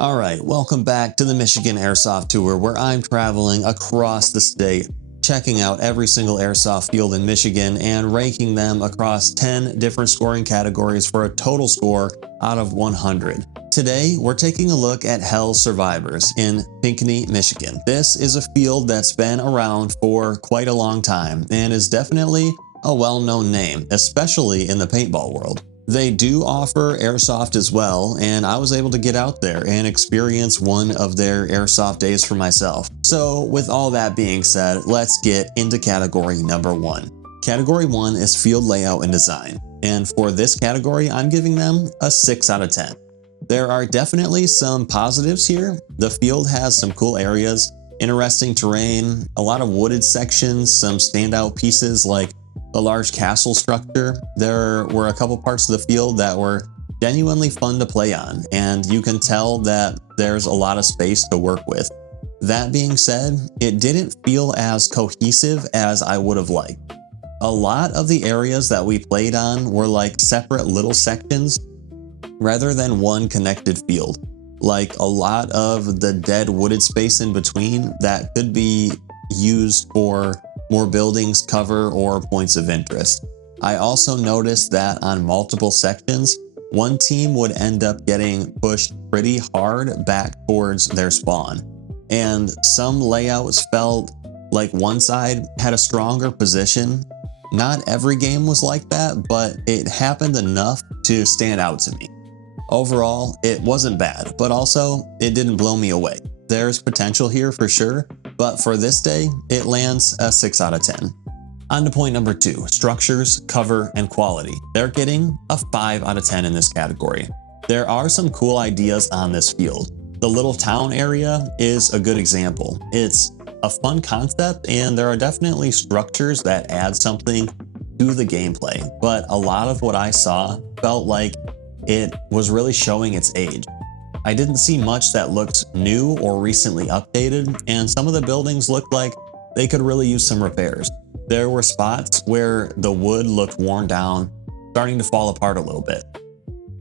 All right, welcome back to the Michigan Airsoft Tour, where I'm traveling across the state, checking out every single airsoft field in Michigan and ranking them across 10 different scoring categories for a total score out of 100. Today, we're taking a look at Hell Survivors in Pinckney, Michigan. This is a field that's been around for quite a long time and is definitely a well-known name, especially in the paintball world. They do offer airsoft as well, and I was able to get out there and experience one of their airsoft days for myself. So with all that being said, let's get into category number 1. Category 1 is field layout and design, and for this category, I'm giving them a 6 out of 10. There are definitely some positives here. The field has some cool areas, interesting terrain, a lot of wooded sections, some standout pieces like the large castle structure. There were a couple parts of the field that were genuinely fun to play on, and you can tell that there's a lot of space to work with. That being said, it didn't feel as cohesive as I would have liked. A lot of the areas that we played on were like separate little sections rather than one connected field. Like a lot of the dead wooded space in between that could be used for more buildings, cover, or points of interest. I also noticed that on multiple sections, one team would end up getting pushed pretty hard back towards their spawn. And some layouts felt like one side had a stronger position. Not every game was like that, but it happened enough to stand out to me. Overall, it wasn't bad, but also it didn't blow me away. There's potential here for sure, but for this day, it lands a 6 out of 10. On to point number 2, structures, cover, and quality. They're getting a 5 out of 10 in this category. There are some cool ideas on this field. The little town area is a good example. It's a fun concept, and there are definitely structures that add something to the gameplay, but a lot of what I saw felt like it was really showing its age. I didn't see much that looked new or recently updated, and some of the buildings looked like they could really use some repairs. There were spots where the wood looked worn down, starting to fall apart a little bit.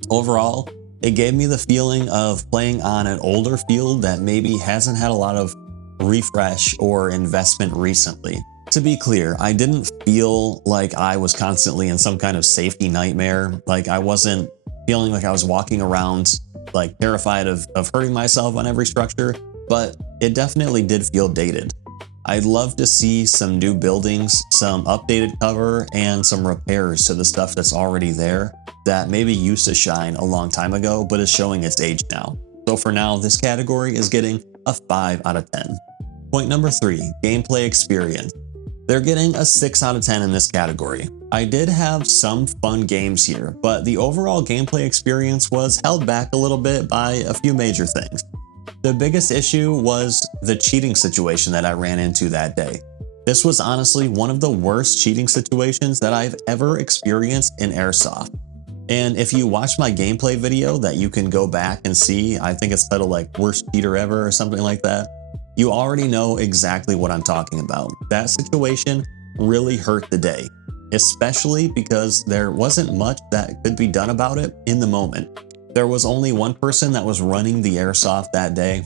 Overall, it gave me the feeling of playing on an older field that maybe hasn't had a lot of refresh or investment recently. To be clear, I didn't feel like I was constantly in some kind of safety nightmare. Like I wasn't feeling like I was walking around like terrified of hurting myself on every structure, but it definitely did feel dated. I'd love to see some new buildings, some updated cover, and some repairs to the stuff that's already there that maybe used to shine a long time ago, but is showing its age now. So for now, this category is getting a 5 out of 10. Point number 3, gameplay experience. They're getting a 6 out of 10 in this category. I did have some fun games here, but the overall gameplay experience was held back a little bit by a few major things. The biggest issue was the cheating situation that I ran into that day. This was honestly one of the worst cheating situations that I've ever experienced in Airsoft. And if you watch my gameplay video that you can go back and see, I think it's titled like Worst Cheater Ever or something like that, you already know exactly what I'm talking about. That situation really hurt the day, especially because there wasn't much that could be done about it in the moment. There was only one person that was running the airsoft that day,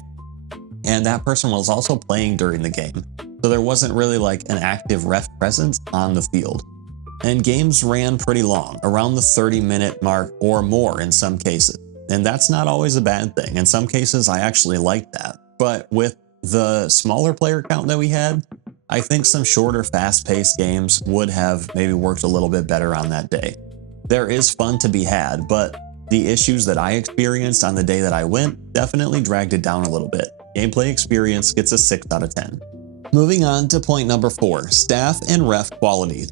and that person was also playing during the game. So there wasn't really like an active ref presence on the field. And games ran pretty long, around the 30-minute mark or more in some cases. And that's not always a bad thing. In some cases, I actually liked that. But with the smaller player count that we had, I think some shorter, fast-paced games would have maybe worked a little bit better on that day. There is fun to be had, but the issues that I experienced on the day that I went definitely dragged it down a little bit. Gameplay experience gets a 6 out of 10. Moving on to point number 4, staff and ref quality.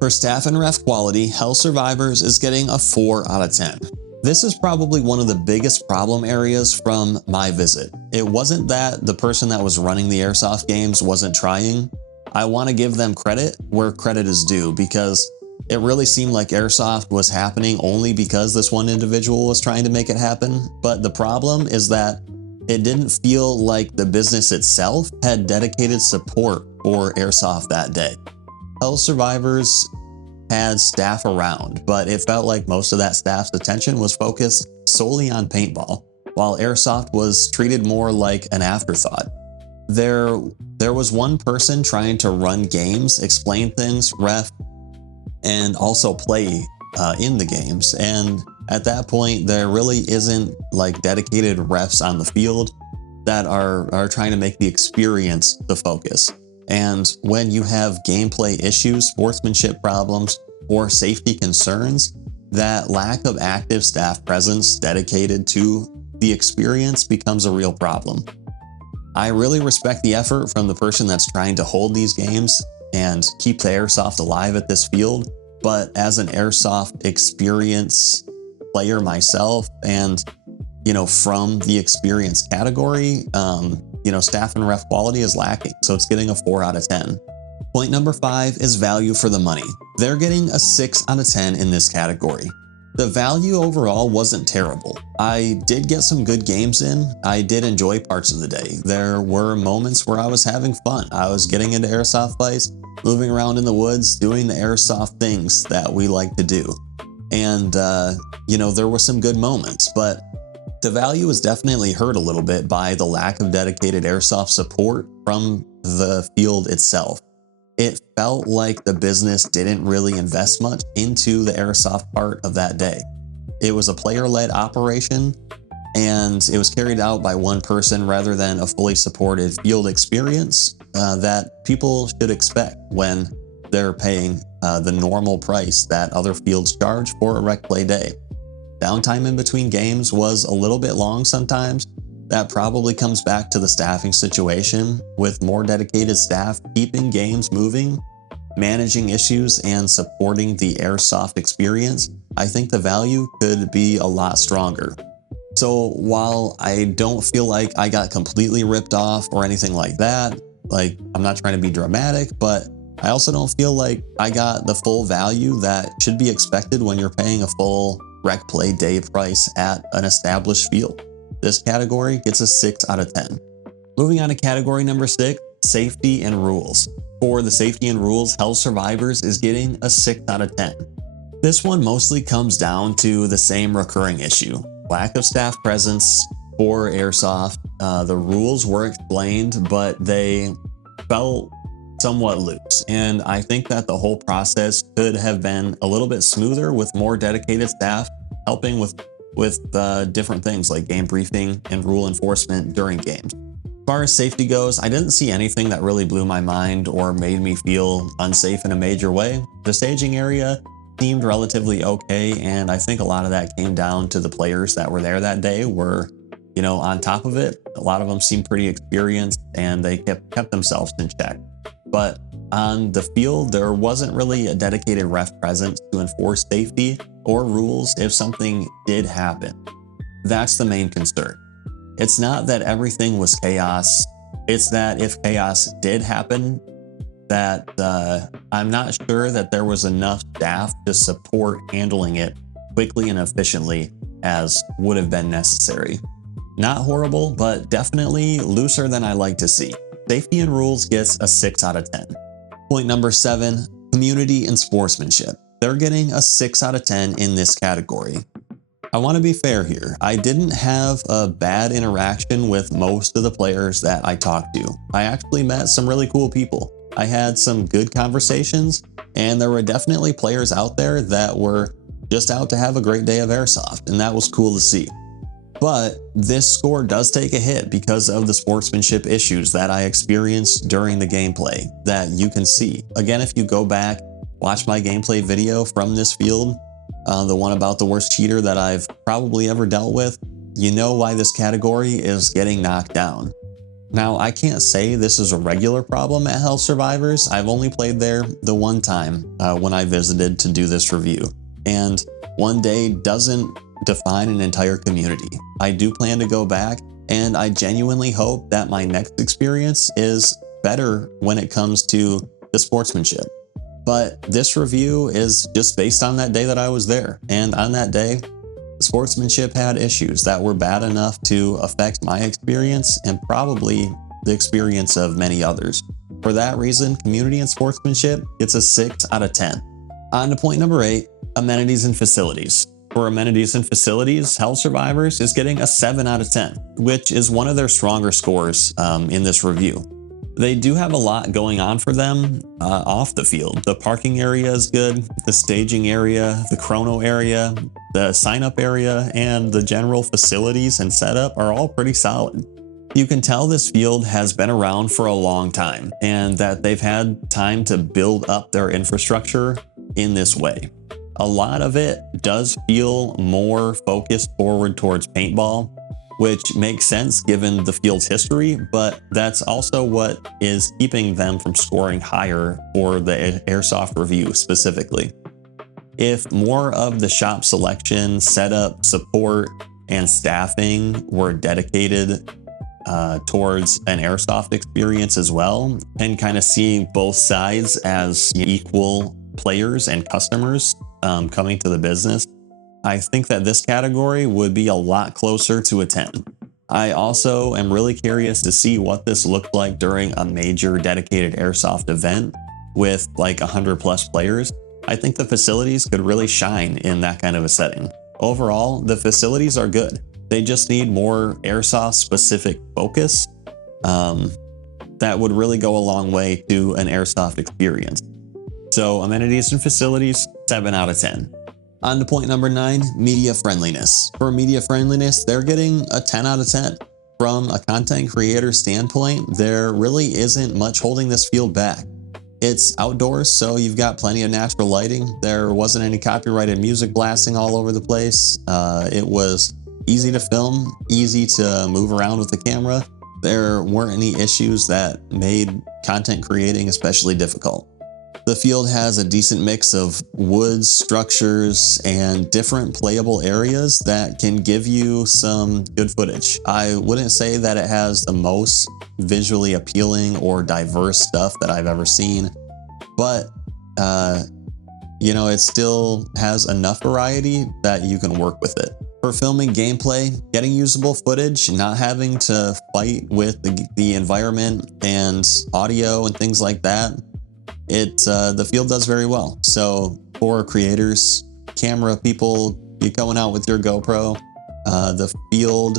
For staff and ref quality, Hell Survivors is getting a 4 out of 10. This is probably one of the biggest problem areas from my visit. It wasn't that the person that was running the airsoft games wasn't trying. I want to give them credit where credit is due, because it really seemed like airsoft was happening only because this one individual was trying to make it happen. But the problem is that it didn't feel like the business itself had dedicated support for airsoft that day. Hell Survivors had staff around, but it felt like most of that staff's attention was focused solely on paintball. while airsoft was treated more like an afterthought. There was one person trying to run games, explain things, ref, and also play in the games. And at that point, there really isn't like dedicated refs on the field that are trying to make the experience the focus. And when you have gameplay issues, sportsmanship problems, or safety concerns, that lack of active staff presence dedicated to the experience becomes a real problem. I really respect the effort from the person that's trying to hold these games and keep the airsoft alive at this field, but as an airsoft experience player myself, and from the experience category, staff and ref quality is lacking, so it's getting a 4 out of 10. Point number 5 is value for the money. They're getting a 6 out of 10 in this category. The value overall wasn't terrible. I did get some good games in. I did enjoy parts of the day. There were moments where I was having fun. I was getting into airsoft fights, moving around in the woods, doing the airsoft things that we like to do. And, there were some good moments, but the value was definitely hurt a little bit by the lack of dedicated airsoft support from the field itself. It felt like the business didn't really invest much into the airsoft part of that day. It was a player-led operation, and it was carried out by one person rather than a fully supported field experience that people should expect when they're paying the normal price that other fields charge for a rec play day. Downtime in between games was a little bit long sometimes. That probably comes back to the staffing situation, with more dedicated staff keeping games moving, managing issues, and supporting the airsoft experience. I think the value could be a lot stronger. So while I don't feel like I got completely ripped off or anything like that, like I'm not trying to be dramatic, but I also don't feel like I got the full value that should be expected when you're paying a full rec play day price at an established field. This category gets a 6 out of 10. Moving on to category number 6, safety and rules. For the safety and rules, Hell Survivors is getting a 6 out of 10. This one mostly comes down to the same recurring issue: lack of staff presence for airsoft. The rules were explained, but they felt somewhat loose. And I think that the whole process could have been a little bit smoother with more dedicated staff helping with different things like game briefing and rule enforcement during games. As far as safety goes, I didn't see anything that really blew my mind or made me feel unsafe in a major way. The staging area seemed relatively okay, and I think a lot of that came down to the players that were there that day were, on top of it. A lot of them seemed pretty experienced, and they kept themselves in check. But on the field, there wasn't really a dedicated ref presence to enforce safety or rules if something did happen. That's the main concern. It's not that everything was chaos. It's that if chaos did happen, that I'm not sure that there was enough staff to support handling it quickly and efficiently as would have been necessary. Not horrible, but definitely looser than I like to see. Safety and rules gets a 6 out of 10. Point number 7, community and sportsmanship. They're getting a 6 out of 10 in this category. I want to be fair here. I didn't have a bad interaction with most of the players that I talked to. I actually met some really cool people. I had some good conversations, and there were definitely players out there that were just out to have a great day of airsoft, and that was cool to see. But this score does take a hit because of the sportsmanship issues that I experienced during the gameplay that you can see. Again, if you go back, watch my gameplay video from this field, the one about the worst cheater that I've probably ever dealt with, you know why this category is getting knocked down. Now, I can't say this is a regular problem at Hell Survivors. I've only played there the one time when I visited to do this review. And one day doesn't define an entire community. I do plan to go back, and I genuinely hope that my next experience is better when it comes to the sportsmanship. But this review is just based on that day that I was there. And on that day, the sportsmanship had issues that were bad enough to affect my experience and probably the experience of many others. For that reason, community and sportsmanship gets a 6 out of 10. On to point number 8, amenities and facilities. For amenities and facilities, Hell Survivors is getting a 7 out of 10, which is one of their stronger scores in this review. They do have a lot going on for them off the field. The parking area is good, the staging area, the chrono area, the sign-up area, and the general facilities and setup are all pretty solid. You can tell this field has been around for a long time and that they've had time to build up their infrastructure in this way. A lot of it does feel more focused forward towards paintball, which makes sense given the field's history, but that's also what is keeping them from scoring higher for the Airsoft review specifically. If more of the shop selection, setup, support, and staffing were dedicated towards an Airsoft experience as well, and kind of seeing both sides as equal players and customers coming to the business, I think that this category would be a lot closer to a 10. I also am really curious to see what this looked like during a major dedicated Airsoft event with like 100 plus players. I think the facilities could really shine in that kind of a setting. Overall, the facilities are good. They just need more Airsoft specific focus that would really go a long way to an Airsoft experience. So amenities and facilities, 7 out of 10. On to point number 9, media friendliness. For media friendliness, they're getting a 10 out of 10. From a content creator standpoint, there really isn't much holding this field back. It's outdoors, so you've got plenty of natural lighting. There wasn't any copyrighted music blasting all over the place. It was easy to film, easy to move around with the camera. There weren't any issues that made content creating especially difficult. The field has a decent mix of woods, structures, and different playable areas that can give you some good footage. I wouldn't say that it has the most visually appealing or diverse stuff that I've ever seen, but it still has enough variety that you can work with it. For filming gameplay, getting usable footage, not having to fight with the environment and audio and things like that, the field does very well. So for creators, camera people, you going out with your GoPro, the field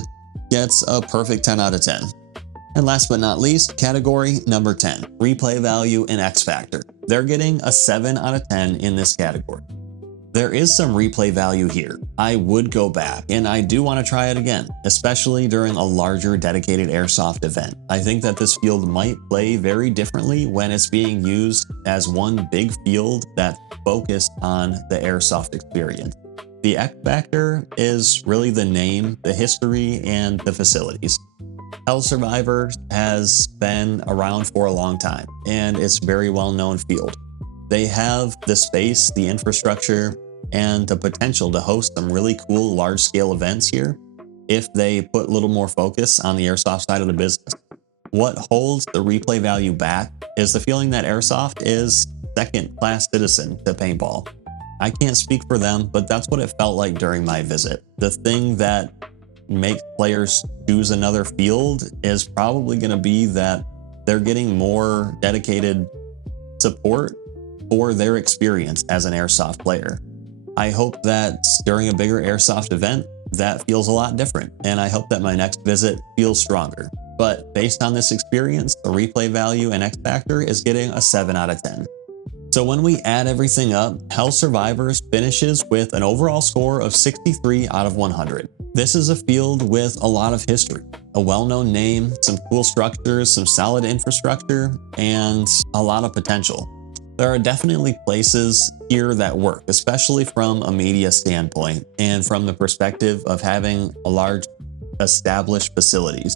gets a perfect 10 out of 10. And last but not least, category number 10, replay value and X Factor. They're getting a 7 out of 10 in this category. There is some replay value here. I would go back, and I do want to try it again, especially during a larger dedicated Airsoft event. I think that this field might play very differently when it's being used as one big field that's focused on the Airsoft experience. The X Factor is really the name, the history, and the facilities. Hell Survivor has been around for a long time, and it's a very well-known field. They have the space, the infrastructure, and the potential to host some really cool large-scale events here if they put a little more focus on the Airsoft side of the business. What holds the replay value back is the feeling that Airsoft is second-class citizen to paintball. I can't speak for them, but that's what it felt like during my visit. The thing that makes players choose another field is probably going to be that they're getting more dedicated support for their experience as an Airsoft player. I hope that during a bigger Airsoft event, that feels a lot different, and I hope that my next visit feels stronger. But based on this experience, the replay value and X Factor is getting a 7 out of 10. So when we add everything up, Hell Survivors finishes with an overall score of 63 out of 100. This is a field with a lot of history, a well-known name, some cool structures, some solid infrastructure, and a lot of potential. There are definitely places here that work, especially from a media standpoint and from the perspective of having a large established facilities.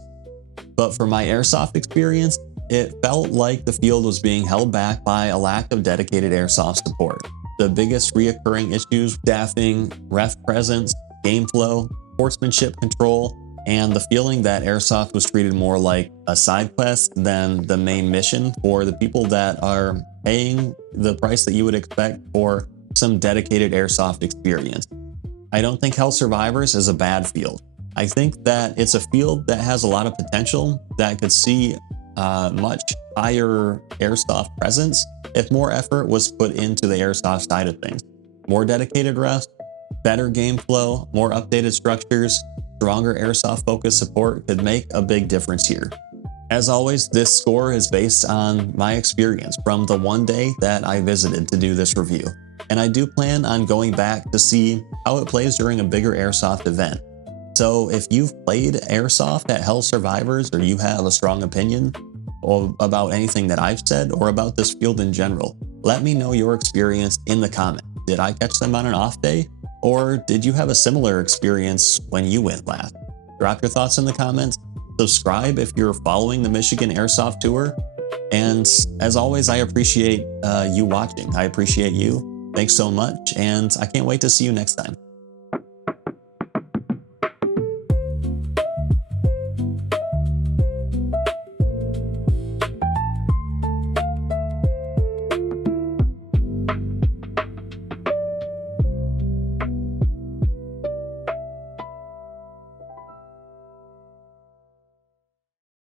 But for my Airsoft experience, it felt like the field was being held back by a lack of dedicated Airsoft support. The biggest reoccurring issues, staffing, ref presence, game flow, sportsmanship control, and the feeling that Airsoft was treated more like a side quest than the main mission for the people that are paying the price that you would expect for some dedicated Airsoft experience. I don't think Hell Survivors is a bad field. I think that it's a field that has a lot of potential that could see much higher Airsoft presence if more effort was put into the Airsoft side of things. More dedicated refs, Better game flow, more updated structures, stronger airsoft focused support could make a big difference here. As always, this score is based on my experience from the one day that I visited to do this review. And I do plan on going back to see how it plays during a bigger airsoft event. So if you've played airsoft at Hell Survivors, or you have a strong opinion about anything that I've said or about this field in general, let me know your experience in the comments. Did I catch them on an off day? Or did you have a similar experience when you went last? Drop your thoughts in the comments. Subscribe if you're following the Michigan Airsoft Tour. And as always, I appreciate you watching. I appreciate you. Thanks so much, and I can't wait to see you next time.